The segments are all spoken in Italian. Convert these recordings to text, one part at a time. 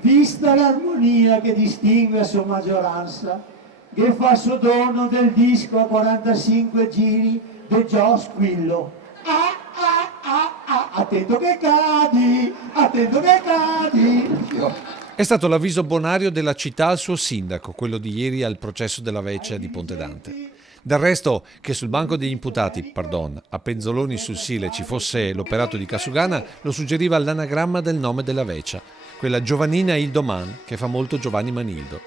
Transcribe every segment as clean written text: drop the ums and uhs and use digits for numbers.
vista l'armonia che distingue la sua maggioranza, che fa suo dono del disco a 45 giri del Gio Squillo. Attento che cadi, attento che cadi. È stato l'avviso bonario della città al suo sindaco, quello di ieri al processo della Vecchia di Ponte Dante. Del resto, che sul banco degli imputati, a penzoloni sul Sile ci fosse l'operato di Casugana, lo suggeriva l'anagramma del nome della Vecchia, quella Giovannina Ildoman, che fa molto Giovanni Manildo.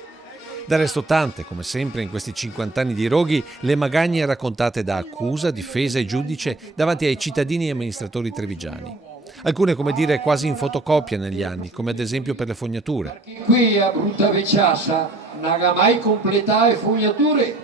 Del resto tante, come sempre in questi 50 anni di roghi, le magagne raccontate da accusa, difesa e giudice davanti ai cittadini e amministratori trevigiani. Alcune, come dire, quasi in fotocopia negli anni, come ad esempio per le fognature. Qui a Brutta Vecciassa non ha mai completato fognature,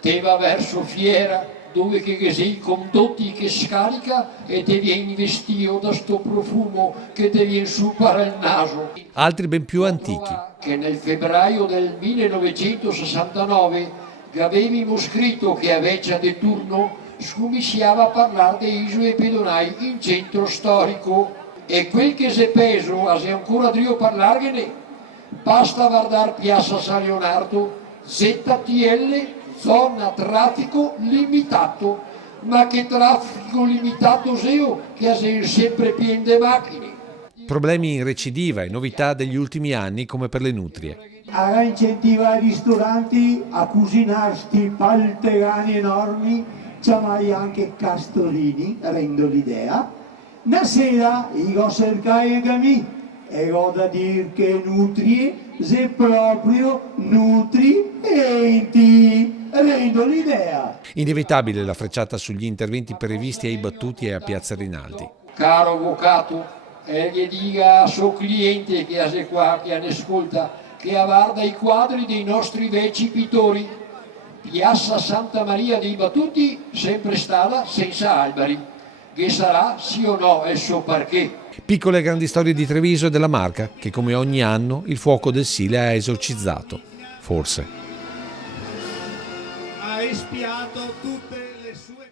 te va verso Fiera, dove che sei con tutti che scarica e te vieni vestito da sto profumo che te viene su per il naso. Altri ben più antichi. Che nel febbraio del 1969 che avevamo scritto che a Vecchia di turno scominciava a parlare dei suoi pedonai in centro storico e quel che si è peso, se ancora devo parlarne, basta guardare Piazza San Leonardo, ZTL, zona traffico limitato, ma che traffico limitato seo che sei sempre pieno di macchine. Problemi in recidiva e novità degli ultimi anni come per le nutrie. A incentivare i ristoranti a cucinarsi paltegani enormi, chiamai anche castolini, rendo l'idea. Una sera io cercai anche me, e ho da dire che nutrie, se proprio nutrienti, rendo l'idea. Inevitabile la frecciata sugli interventi previsti ai battuti e a Piazza Rinaldi. Caro avvocato, gli dica al suo cliente che è qua, che ne ascolta, che guarda i quadri dei nostri vecchi pittori. Piazza Santa Maria dei Battuti sempre stata senza alberi, che sarà sì o no il suo perché. Piccole e grandi storie di Treviso e della Marca che come ogni anno il fuoco del Sile ha esorcizzato, forse. Ha espiato tutte le sue